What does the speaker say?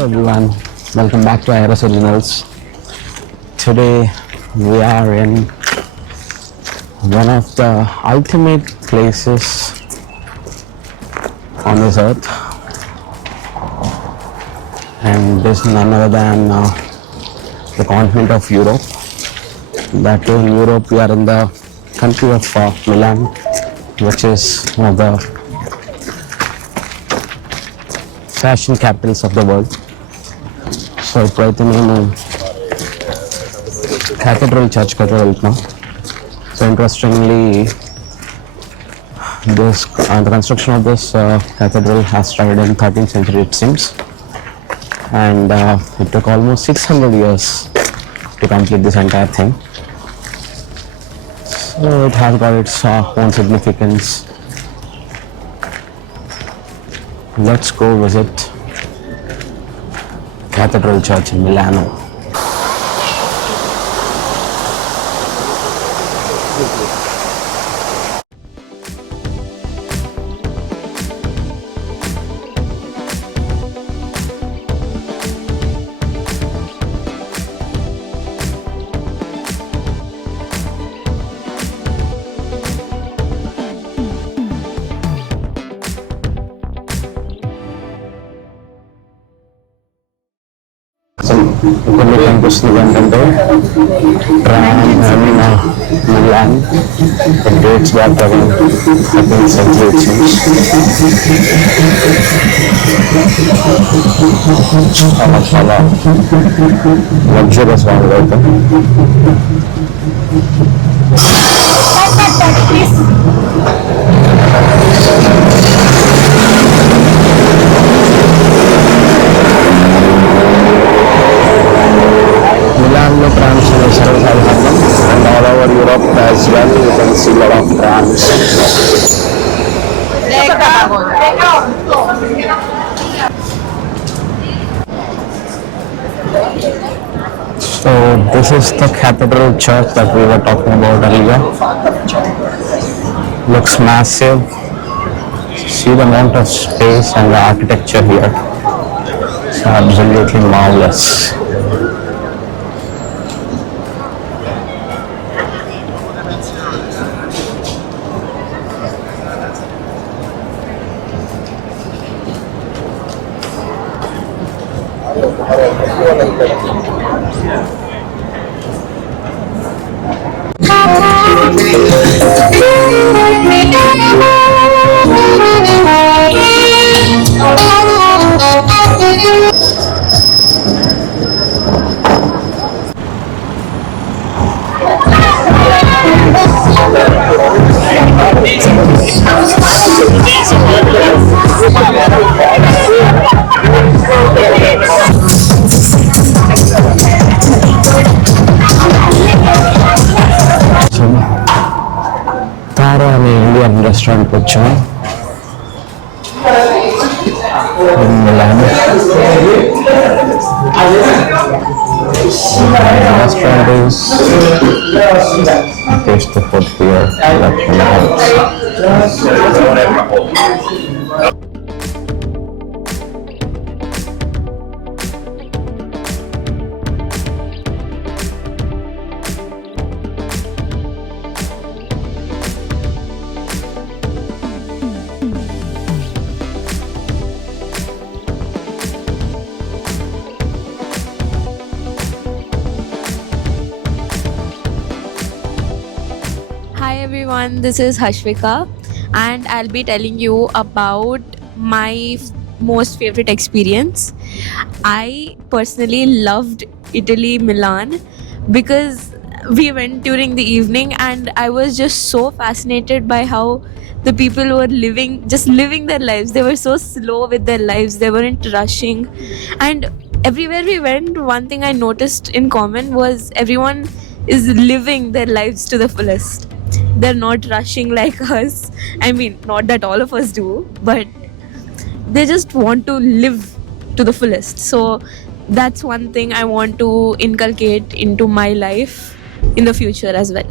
Hello everyone, welcome back to IRS Originals. Today we are in one of the ultimate places on this earth, and this is none other than the continent of Europe. That in Europe we are in the country of Milan, which is one of the fashion capitals of the world. So ఇప్పుడైతే మేము Cathedral Church కట్ట వెళ్తున్నాం. So interestingly, the construction of this cathedral has started in 13th century, it seems, and it took almost 600 years to complete this entire thing. So it has got its own significance. Let's go visit Cathedral Church in Milano. కొన్ని కనిపిస్తుంది ఏంటంటే melon dates back 13th century వచ్చింది. చాలా luxurious వాళ్ళు అయితే Milan trams are serviceable, and all over Europe as well. You can see a lot of trams. So this is the Cathedral Church that we were talking about earlier. Looks massive. See the amount of space and the architecture here. It's absolutely marvelous. Indian restaurant వచ్చాం in Milan. The restaurant is taste the food here. Hi everyone, this is Hashvika and I'll be telling you about my most favorite experience. I personally loved Italy, Milan, because we went during the evening and I was just so fascinated by how the people were living their lives. They were so slow with their lives, they weren't rushing, and everywhere we went, one thing I noticed in common was everyone is living their lives to the fullest. They're not rushing like us. I mean, not that all of us do, but they just want to live to the fullest. So that's one thing I want to inculcate into my life in the future as well.